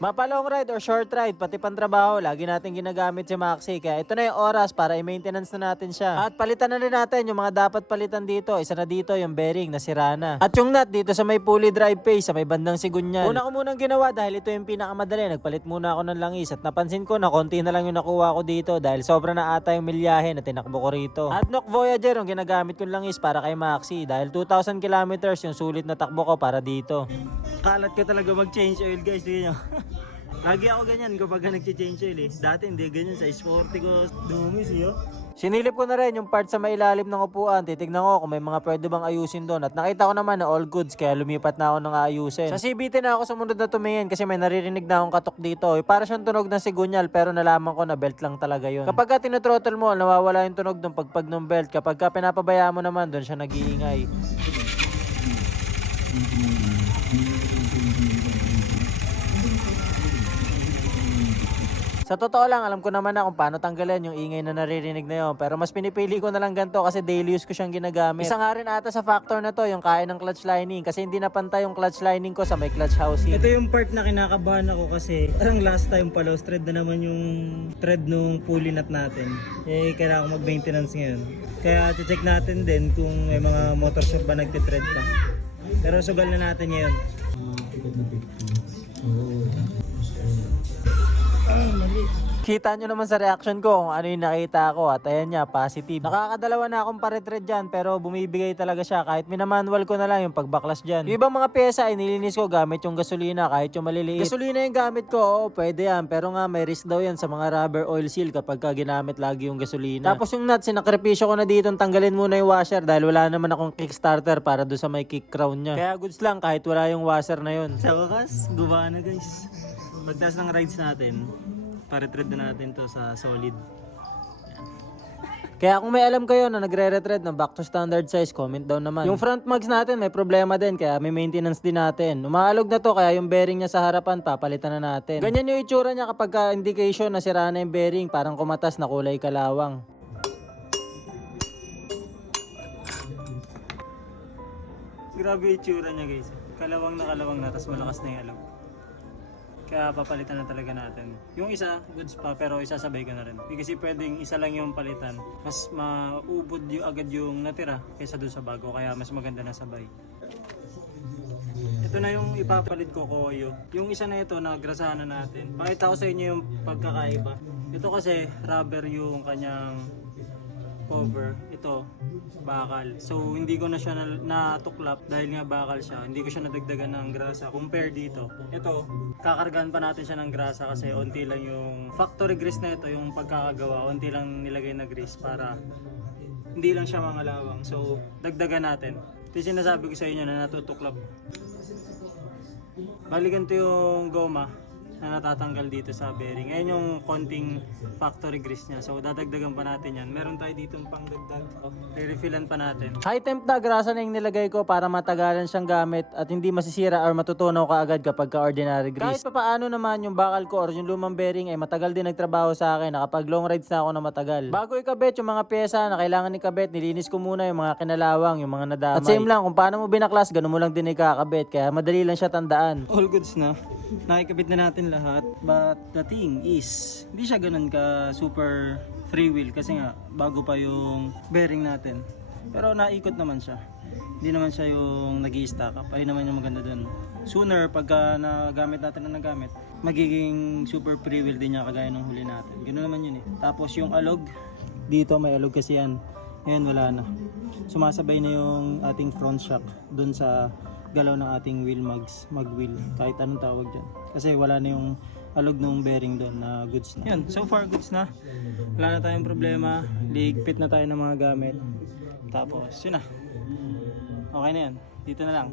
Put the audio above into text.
Mapa long ride or short ride, pati pantrabaho, lagi natin ginagamit si Maxi. Kaya ito na yung oras para i-maintenance na natin siya. At palitan na rin natin yung mga dapat palitan dito. Isa na dito yung bearing na sira na. At yung nut dito sa may pulley drive face sa may bandang sigunyan. Una ko munang ginawa dahil ito yung pinakamadali. Nagpalit muna ako ng langis at napansin ko na konti na lang yung nakuha ko dito dahil sobra na ata yung milyahe na tinakbo ko rito. At Nok Voyager yung ginagamit kong langis para kay Maxi dahil 2,000 kilometers yung sulit na takbo ko para dito. Kalat ko talaga mag-change oil guys, tingnan nyo. Lagi ako ganyan kapag nag-change oil eh. Dati hindi ganyan, sa sporty ko. Dumis yun. Sinilip ko na rin yung part sa may ilalim ng upuan. Titignan ko kung may mga pwede bang ayusin doon. At nakita ko naman na all goods kaya lumipat na ako ng ayusin. Sa CBT na ako sumunod na tumingin kasi may naririnig na akong katok dito. Para siyang tunog ng sigunyal pero nalaman ko na belt lang talaga yun. Kapag ka tinothrottle mo, nawawala yung tunog ng pagpag ng belt. Kapag ka pinapabayaan mo naman, doon siya nag-iingay. Sa totoo lang, alam ko naman na kung paano tanggalin yung ingay na naririnig na yun. Pero mas pinipili ko na lang ganito kasi daily use ko siyang ginagamit. Isa nga rin ata sa factor na to, yung kaya ng clutch lining. Kasi hindi napantay yung clutch lining ko sa may clutch housing. Ito yung part na kinakabahan ako kasi parang last time pa, lost thread na naman yung thread nung pulley nut natin. Eh, kailangan ko mag-maintenance ngayon. Kaya check natin din kung may mga motor shop ba nagtithread pa. Pero sugal na natin ngayon. Kita nyo naman sa reaction ko kung ano yung nakita ko at ayan niya, positive. Nakakadalawa na akong paretred dyan pero bumibigay talaga siya kahit minamanual ko na lang yung pagbaklas dyan. Yung ibang mga pyesa ay nilinis ko gamit yung gasolina kahit yung maliliit. Gasolina yung gamit ko, oo pwede yan pero nga may risk daw yan sa mga rubber oil seal kapag ka ginamit lagi yung gasolina. Tapos yung nuts, sinakripisyo ko na dito tanggalin muna yung washer dahil wala naman akong kickstarter para doon sa may kick crown niya. Kaya goods lang kahit wala yung washer na yun. Sa wakas, gumana guys. Pagtas ng rides natin, pa-retread na natin to sa solid. Kaya kung may alam kayo na nagre-retread ng back to standard size, comment down naman. Yung front mags natin may problema din kaya may maintenance din natin. Umaalog na to kaya yung bearing niya sa harapan papalitan na natin. Ganyan yung itsura niya kapag indication na sira na yung bearing, parang kumatas na kulay kalawang. Grabe yung itsura niya guys. Kalawang na tapos malakas na yung alog. Kaya papalitan na talaga natin. Yung isa, goods pa, pero isasabay ko na rin. Kasi pwedeng isa lang yung palitan. Mas maubod yung agad yung natira kaysa doon sa bago. Kaya mas maganda na sabay. Ito na yung ipapalit ko koyo. Yung isa na ito, nagrasahan na natin. Pakita ko sa inyo yung pagkakaiba. Ito kasi rubber yung kanyang cover. Ito, bakal. So, hindi ko na siya natuklap dahil nga bakal siya. Hindi ko siya nadagdagan ng grasa. Compare dito. Ito, kakargahan pa natin siya ng grasa kasi onti lang yung factory grease na ito, yung pagkakagawa. Onti lang nilagay na grease para hindi lang siya mangalawang. So, dagdagan natin. Ito yung sinasabi ko sa inyo na natutuklap. Bali ganito yung goma na natatanggal dito sa bearing. Ayan yung konting factory grease niya. So dadagdagan pa natin yan. Meron tayo dito pangdagdag. Re-refillan pa natin. High temp na grasa na yung nilagay ko para matagalan siyang gamit at hindi masisira or matutunaw ka agad kapag ka ordinary grease. Kahit pa paano naman yung bakal ko or yung lumang bearing ay matagal din nagtrabaho sa akin. Nakapag long rides na ako na matagal. Bago ikabit yung mga pyesa na kailangan ikabit, nilinis ko muna yung mga kinalawang, yung mga nadamay. At same lang, kung paano mo binaklas, ganun mo lang din ikakabit. Kaya madali lang siya tandaan. All goods na. Nakikabit na natin lahat, but the thing is hindi siya ganun ka super free wheel kasi nga bago pa yung bearing natin, pero naikot naman siya, hindi naman siya yung nag-i-stack up. Ayun naman yung maganda dun. Sooner pagka nagamit natin na nagamit, magiging super free wheel din niya kagaya ng huli natin. Ganoon naman yun eh. Tapos yung alog dito, may alog kasi yan, ngayon wala na, sumasabay na yung ating front shock dun sa galaw ng ating wheel mags, mag wheel, kahit anong tawag dyan. Kasi wala na yung alog ng bearing doon na goods na. Yun, so far goods na. Wala na tayong problema. Ligpit na tayo ng mga gamit. Tapos, yun na. Okay na yan. Dito na lang.